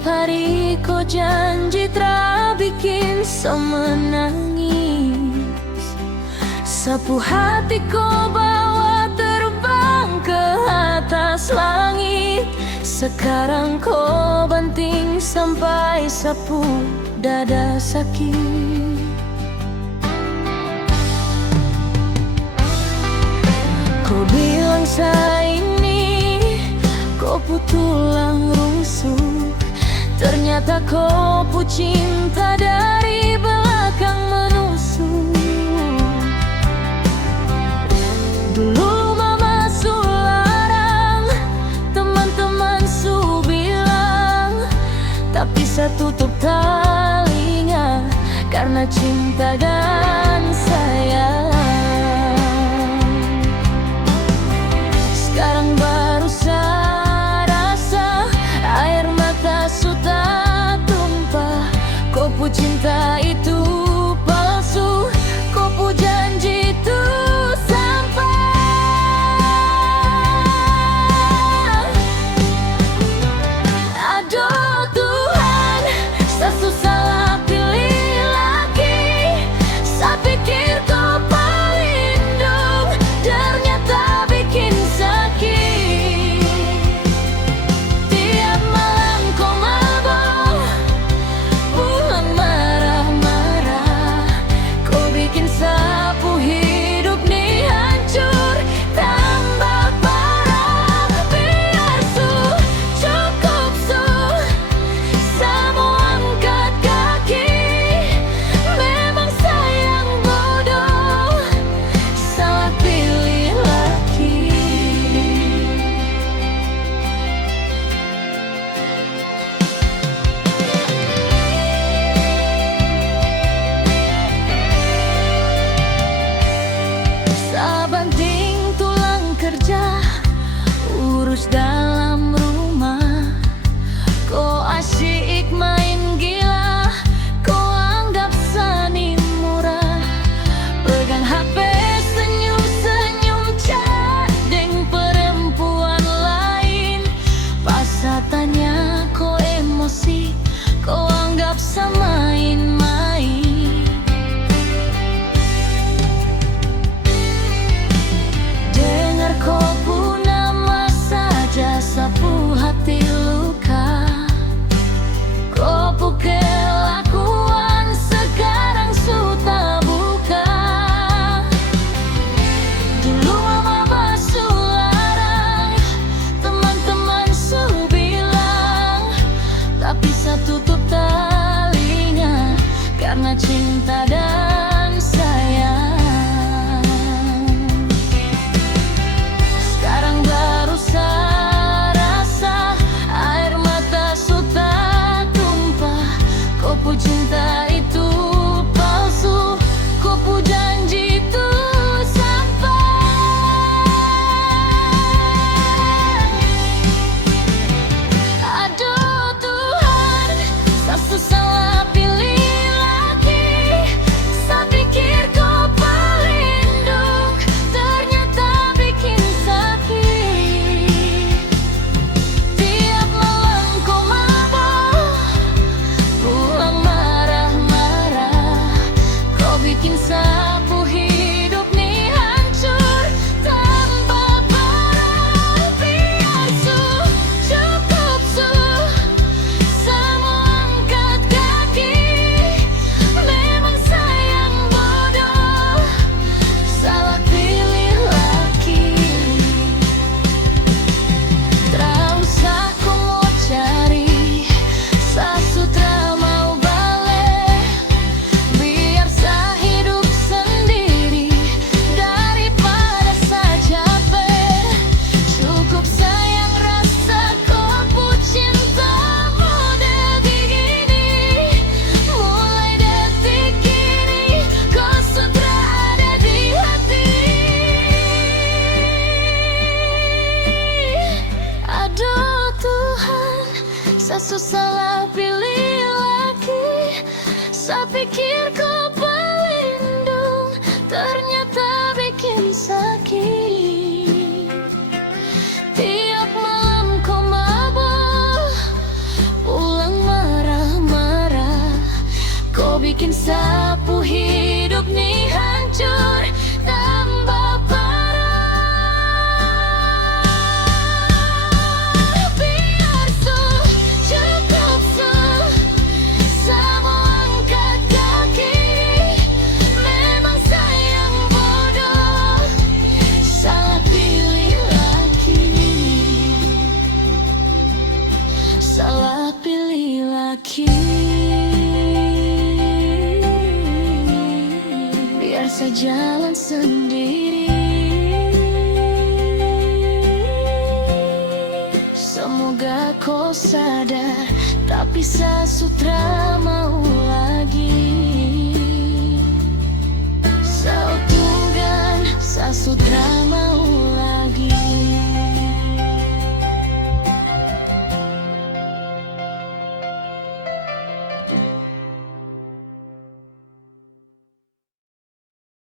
Tiap hari kau janji tak bikin saya menangis. Sapu hati kau bawa terbang ke atas langit. Sekarang kau banting sampai sapu dada sakit. Kau bilang saya ini kopu tulang rusuk. Ternyata kopu cinta dari belakang menusuk. Dulu mama su larang, teman-teman su bilang, tapi saya tutup telinga karena cinta dan sayang. Sekarang baru saya rasa air mata sudah tumpah. Kopu cinta itu palsu, kopu janji itu sampah. Aduh Tuhan, saya susah pilih lagi. Saya pikir kau pelindung, ternyata bikin sakit. Tiap malam kau mabok, pulang marah-marah. Kau bikin sapu hidup nih hancur, tambah parah. Biar cukup saya mau angkat kaki. Memang sayang bodoh, salah pilih lagi. Saya banting tulang kerja, urus dalam rumah. Kau asyik main gila, kau anggap sani murah. Pegang HP senyum-senyum chatting perempuan lain. Pas saya tanya kau emosi, kau anggap saya main-main. Dengar kopu nama saja sapu hati luka. Kopu kelakuan sekarang sudah buka. Dulu mama basuh larang, teman-teman su bilang, tapi saya tutup telinga karena cinta dan sayang. Sekarang baru saya rasa air mata sudah tumpah. Kopu cinta itu palsu, kopu janji itu sampah. Aduh Tuhan, saya susah pilih lagi. Saya pikir kau pelindung, ternyata bikin sakit. Tiap malam kau mabok, pulang marah-marah. Kau bikin sapu hidup nih hancur, tambah parah. Biar cukup saya mau angkat kaki. Memang sayang bodoh, salah pilih lagi. Tak usah kau mau cari, saya sudah mau balik. Biar saya hidup sendiri daripada saya capek. Cukup sayang rasa kopu cinta model begini. Mulai detik ini kau sudah ada di hati. Aduh Tuhan, saya susah pilih lagi. Saya pikir kau pelindung, ternyata bikin sakit. Tiap malam kau mabok, pulang bikin sapu hidup nih hancur tambah parah. Biar cukup sama angkat kaki. Memang sayang bodoh, salah pilih laki. Salah pilih laki. Biar saya jalan sendiri. Semoga kau sadar, tapi Sasutra mau lagi. Sautugan Sasutra mau